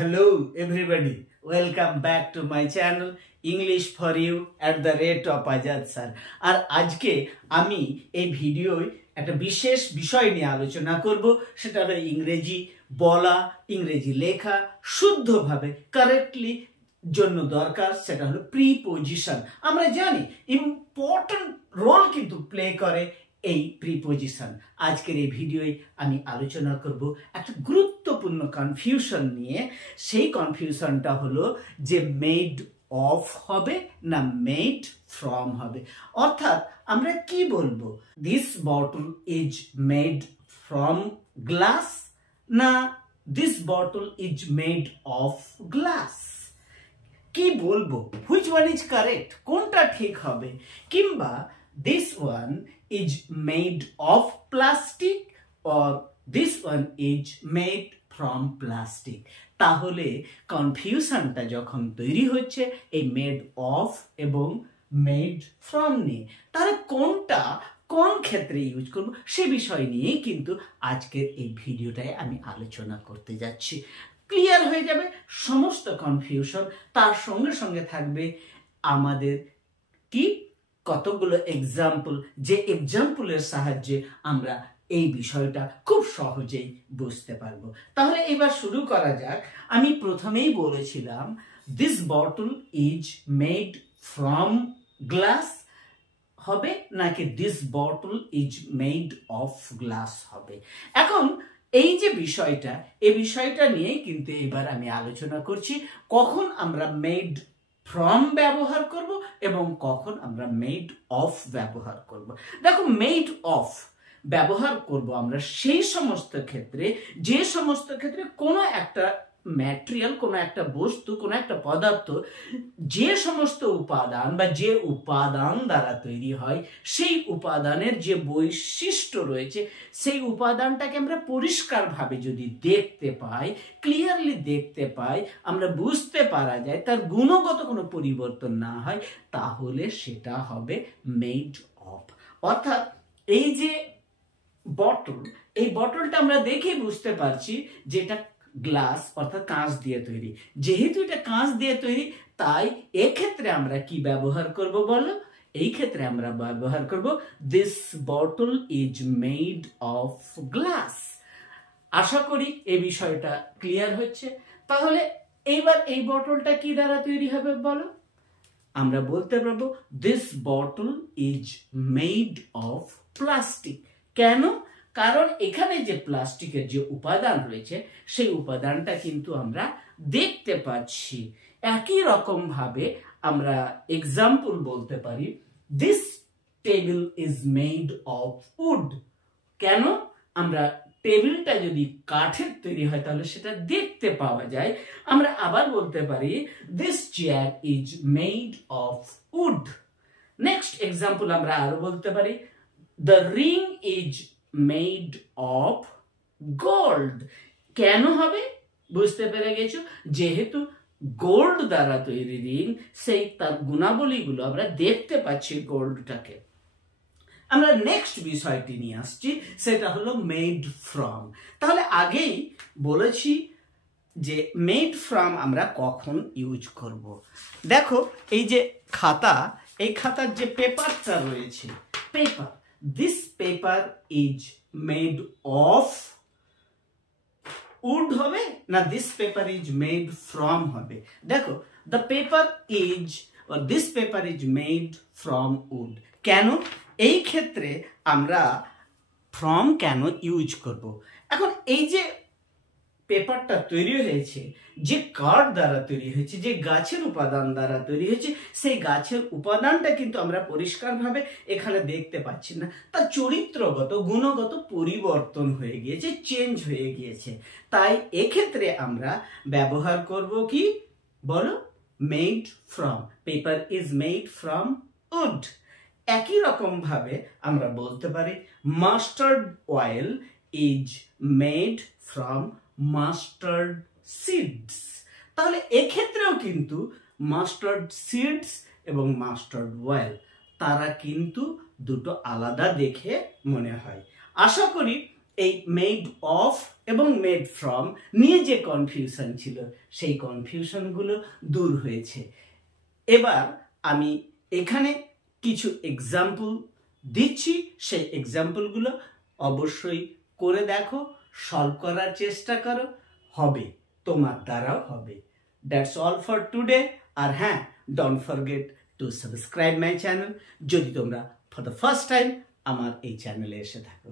Hello everybody, welcome back to my channel English for you at the rate of Ajad sir. আর আজকে আমি এই ভিডিওয় একটা বিশেষ বিষয় নিয়ে আলোচনা করব, সেটা হলো ইংরেজি বলা, ইংরেজি লেখা শুদ্ধভাবে কারেক্টলি জন্য দরকার, সেটা হলো প্রিপোজিশন। আমরা জানি ইম্পর্টেন্ট রোল কিন্তু প্লে করে এই প্রিপোজিশন। আজকের এই ভিডিওয় আমি আলোচনা করব একটা গুরুত্বপূর্ণ কনফিউশন নিয়ে। সেই কনফিউশনটা হলো যে মেড অফ হবে না মেড ফ্রম হবে। অর্থাৎ আমরা কি বলবো, this bottle is made from glass না this bottle is made of glass. কি বলবো, হুইচ ওয়ান ইজ কারেক্ট, কোনটা ঠিক হবে, কিংবা this one is made of plastic or this one is made from plastic। তাহলে কনফিউশনটা যখন তৈরি হচ্ছে এই মেড অফ এবং মেড ফ্রম নিয়ে, তাহলে কোনটা কোন ক্ষেত্রে ইউজ করব সে বিষয় নিয়ে কিন্তু আজকের এই ভিডিওটায় আমি আলোচনা করতে যাচ্ছি। ক্লিয়ার হয়ে যাবে সমস্ত কনফিউশন, তার সঙ্গে সঙ্গে থাকবে আমাদের কি কতগুলো এক্সাম্পল, যে এক্সাম্পলের সাহায্যে আমরা এই বিষয়টা খুব সহজেই বুঝতে পারবো। তাহলে এবার শুরু করা যাক। আমি প্রথমেই বলেছিলাম this bottle is made from glass হবে নাকি this bottle is made of glass হবে। এখন এই যে বিষয়টা, এই বিষয়টা নিয়ে কিন্তু এবার আমি আলোচনা করছি কখন আমরা মেড ফ্রম ব্যবহার করব এবং কখন আমরা মেড অফ ব্যবহার করব। দেখো, মেড অফ ব্যবহার করব আমরা সেই সমস্ত ক্ষেত্রে, যে সমস্ত ক্ষেত্রে কোনো একটা ম্যাটেরিয়াল, কোনো একটা বস্তু, কোনো একটা পদার্থ, যে সমস্ত উপাদান বা যে উপাদান দ্বারা তৈরি হয় সেই উপাদানের যে বৈশিষ্ট্য রয়েছে, সেই উপাদানটাকে আমরা পরিষ্কারভাবে যদি দেখতে পাই, ক্লিয়ারলি দেখতে পাই, আমরা বুঝতে পারা যায়, তার গুণগত কোনো পরিবর্তন না হয়, তাহলে সেটা হবে মেড অফ। অর্থাৎ এই যে বটল, এই বটলটা আমরা দেখে বুঝতে পারছি যেটা গ্লাস অর্থাৎ কাঁচ দিয়ে তৈরি। যেহেতু এটা কাঁচ দিয়ে তৈরি, তাই এক্ষেত্রে আমরা কি ব্যবহার করব বলো, এই ক্ষেত্রে আমরা ব্যবহার করব this bottle is made of glass. আশা করি এই বিষয়টা ক্লিয়ার হচ্ছে। তাহলে এইবার এই বটলটা কি দ্বারা তৈরি হবে বলো, আমরা বলতে পারবো this bottle is made of plastic. কেন? কারণ এখানে যে প্লাস্টিকের যে উপাদান রয়েছে সেই উপাদানটা কিন্তু আমরা দেখতে পাচ্ছি। একই রকম ভাবে আমরা এক্সাম্পল বলতে পারি this table is made of wood. কেন? আমরা টেবিলটা যদি কাঠের তৈরি হয় তাহলে সেটা দেখতে পাওয়া যায়। আমরা আবার বলতে পারি this chair is made of wood. Next example আমরা আরো বলতে পারি the ring is made of gold. কেন হবে? বুঝতে পেরে গেছো, যেহেতু গোল্ড দ্বারা তৈরি রিং, সেই তার গুণাবলীগুলো আমরা দেখতে পাচ্ছি গোল্ডটাকে। আমরা নেক্সট বিষয়টি নিয়ে আসছি, সেটা হলো মেড ফ্রম। তাহলে আগেই বলেছি যে মেড ফ্রম আমরা কখন ইউজ করব। দেখো, এই যে খাতা, এই খাতার যে পেপারটা রয়েছে, paper, this paper is made of wood হবে না this paper is made from হবে। দেখো, the paper is or this paper is made from wood। কেন? এই ক্ষেত্রে আমরা from কেন ইউজ করব। এখন এই যে পেপারটা তৈরি হয়েছে, যে কাঠ দ্বারা তৈরি হয়েছে, যে গাছের উপাদান দ্বারা তৈরি হয়েছে, সেই গাছের উপাদানটা কিন্তু আমরা পরিষ্কারভাবে এখানে দেখতে পাচ্ছি না, তার চরিত্রগত গুণগত পরিবর্তন হয়ে গিয়েছে, চেঞ্জ হয়ে গিয়েছে। তাই এক্ষেত্রে আমরা ব্যবহার করব কি বলো, made from. Paper is made from would. একই রকম ভাবে আমরা বলতে পারি mustard oil is made from mustard seeds. তাহলে এক্ষেত্রেও কিন্তু মাস্টার্ড সিডস এবং মাস্টার্ড অয়েল, তারা কিন্তু দুটো আলাদা দেখে মনে হয়। আশা করি এই মেড অফ এবং মেড ফ্রম নিয়ে যে কনফিউশন ছিল সেই কনফিউশনগুলো দূর হয়েছে। এবার আমি এখানে কিছু এক্সাম্পল দিচ্ছি, সেই এক্সাম্পলগুলো অবশ্যই করে দেখো, সলভ করার চেষ্টা করো, হবে, তোমার দ্বারাও হবে। That's all for today. আর হ্যাঁ, don't forget to subscribe my channel যদি তোমরা ফর দ্য ফার্স্ট টাইম আমার এই চ্যানেলে এসে থাকো।